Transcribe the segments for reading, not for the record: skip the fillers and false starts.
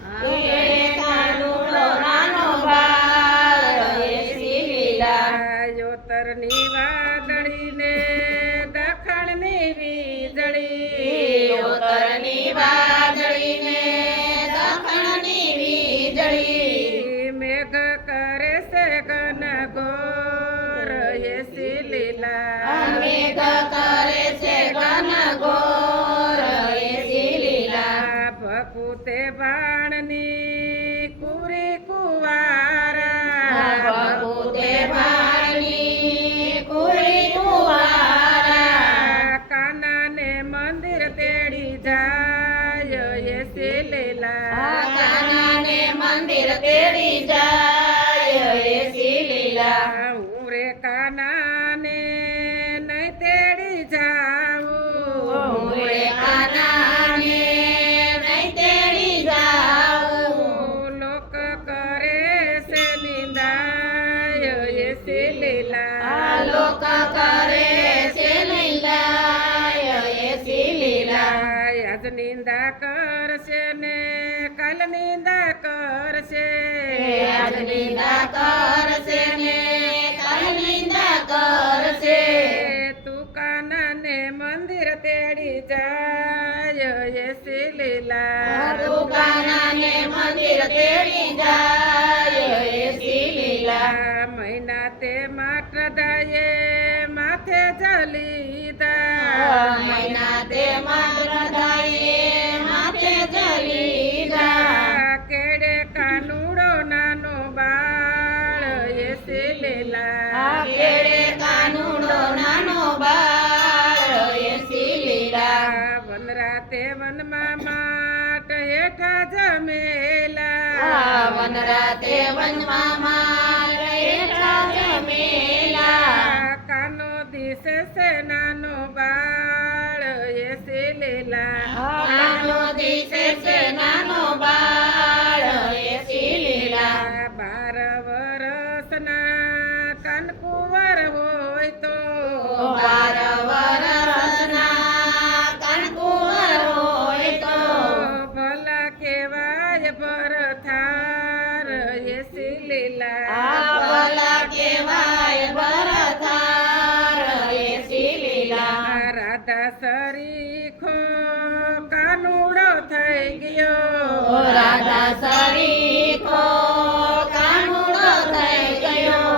કેડે કાનુડો નાનો બાળ એસી લીલા યોતરની વાદળીને દખણની વીજળી ઉત્તરની વાદળીને દખણની વીજળી મેઘ કરે છે ઘન ઘોર એસી લીલા મેઘ કરે છે ઘન ઘોર એસી લીલા ભકુતે બાણની કુરી કુવારા ભગુતે ભાળની કુરી કુવારા કાનાને મંદિર તેડી જાય એસી લીલા કાનાને મંદિર તેડી જાય એસી લીલા હું રે કાનાને નહીં તેડી જાઉં રે કાનાને નહીં તેડી જાઉં લોક કરે છે નિંદાય એસી લીલા લોક કરે છે લીલા એસી લીલા આજ નિંદા કરશે ને કાલ નિંદા કરશે આજ નિંદા કરશે ને કાલ નિંદા કરશે તું કાનાને મંદિર તેડી જાય એસી લીલા દુકાનાને મંદિર તેડી જાય એસી લીલા મહિના તે માત્ર દાયે માથે જલીદા મહિના તે માત્ર દાયે માથે જલીદા કેડે કાનુડો નાનો બાળ એસી લીલા કેડે કાનુડો નાનો બાળ એસી લીલા વનરાતે વનમાં માટ હેઠા જમેલા વનરાતે વનમાં રહેલા જમેલા કાનો દિશે છે નાનો બાળ એસી લીલા કાનો દિશે છે નાનો બાળ એસી લીલા 12 વરસના કનકુંવર હોય તો 12 વરસના કનકુંવર હોય તો ભલા કેવાય ભરથાર એસી લીલા ભલા કેવાય ભરથાર એસી લીલા રાધા સરીખો કાનુડો થઈ ગયો રાધા સરીખો કાનુડો થઈ ગયો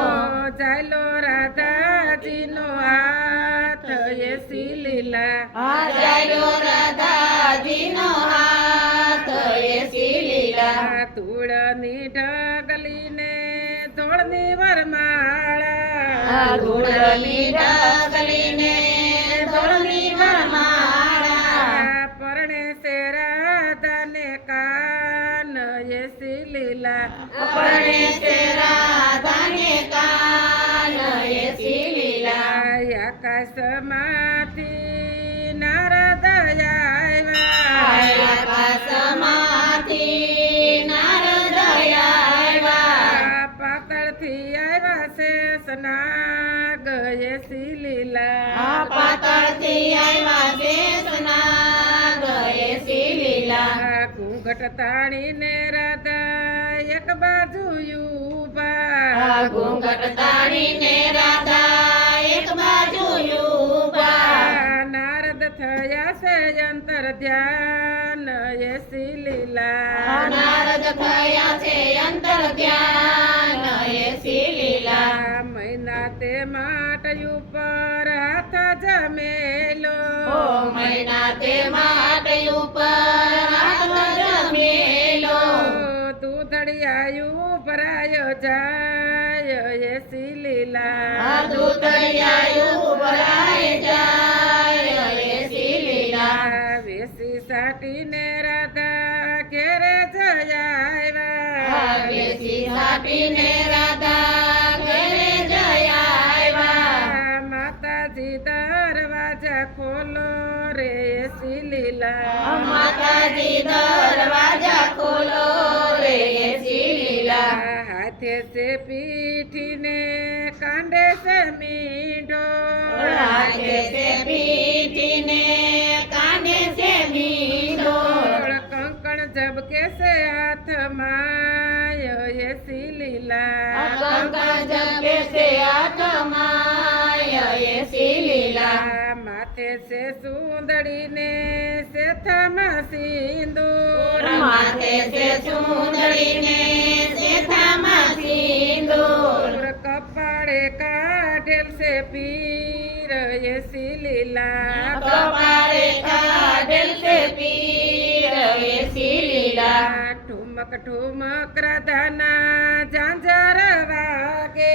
ચાલો રાધાજીનો હાથ એસી લીલા જાયો રાધાજીનો હાથ એસી લીલા ધૂળની ઢગલીને ધોળની વરમાળા ધૂળની ઢગલીને ધોળની વરમાળા પરણે છે રાધાને કાન એસી લીલા પરણે છે રાધાને કાન એસી લીલા આકાશમાંથી નારદ આવ્યા આકાશમાંથી નારદ આવ્યા પાતળથી આવ્યા છે સ્નાગ એસી લીલા પાતળથી આવ્યા છે સ્નાગ એસી લીલા ઘૂંઘટ તાણીને રાધા એક બાજુ યુબા ઘૂંઘટ તાણીને રાધા એક બાજુ ઊભા નારદ થયા છે અંતર ધ્યાન એસી લીલા નારદ થયા છે અંતર ધ્યાન એસી લીલા મહિના તે માટ ઉપર હાથ જમેલો મહિના તે માટે ઉપર હાથ જમેલો દૂધડિયાયું ભરાયો જાય એસી લીલા દૂધડિયાયું ભરાય જાય એસી લીલા વેસી સાટીને રાધા ઘેરે જયા બેસી સાટીને રાધા ઘરે જયા આવ્યા માતાજી દરવાજા ખોલો રે એસી લીલા માતાજી દરવાજા ખોલો રે એસી લીલા હાથે છે પીઠીને કાંડે છે મીંઢો હાથે છે પીઠીને કાંડે છે મીંઢો કંકણ ઝબકે કેસે હાથમાં એસી લીલા પંકજ કેસે હાથમાં એસી લીલા માથે છે સુંદડીને શેથામાં સિંદૂર માથે છે સુંદરીને શેથામાં સિંદૂર કપાળે કાઢેલ છે પીર એસી લીલા કપાળે કાઢેલ છે પીર એસી લીલા ઠુમક ઠુમક રાધાના ઝાંઝર વાગે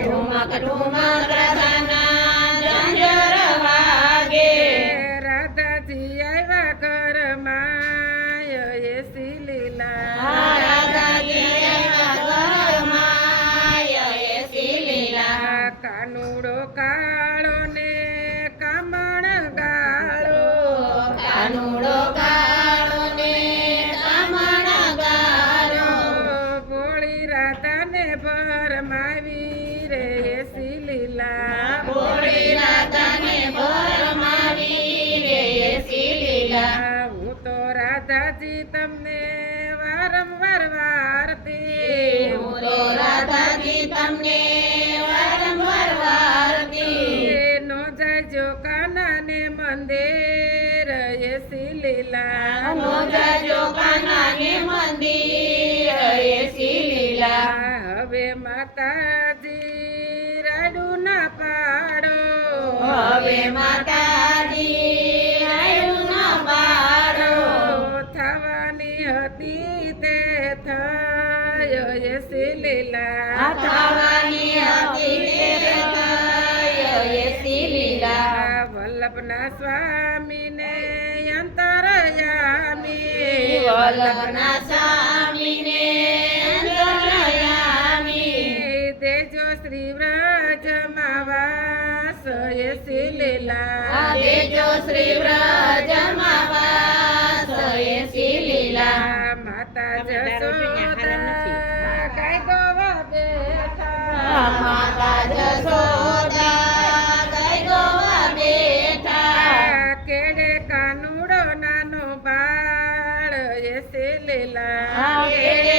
ઠુમક ઠુમક રાધાના ઝાંઝર વાગે રાધાજી આવ્યા ઘરમાં એસી લીલા રાધાજી આવ્યા ઘરમાં એસી લીલા કાનુડો કાળો ને કામણ ગાળો કાનુડો કાળો ને કામણ ગાળો ભોળી રાધાને ભરમાવી રે એસી લીલા ભોળી રાધાને ભરમાવી રે એસી લીલા હું તો રાધાજી તમને વારંવાર વારતી હું તો રાધાજી તમને વારંવાર વારતી નો જાજો કાનાને મંદિર એસી લીલા નો જાજો કાનાને મંદિર એસી લીલા હવે માતાજી રાડું ના પાડો હવે માતાજી રાયડું ના પાડો થવાની હતી તે થયો એસી લીલા થવાની હતી તે થયો એસી લીલા વલ્લભના સ્વામીને અંતરયામી વલ્લભના સ્વામીને અંતરયામી દેજો શ્રી વ્રજમાં વાસ એસી લીલા દેજો શ્રી વ્રજમાં વાસ એસી લીલા માતા જશોદા ગાય ગોવા બેઠા માતા જશોદા ગાય ગોવા બેઠા કેડે કાનુડો નાનો બાળ એસી લીલા કેડે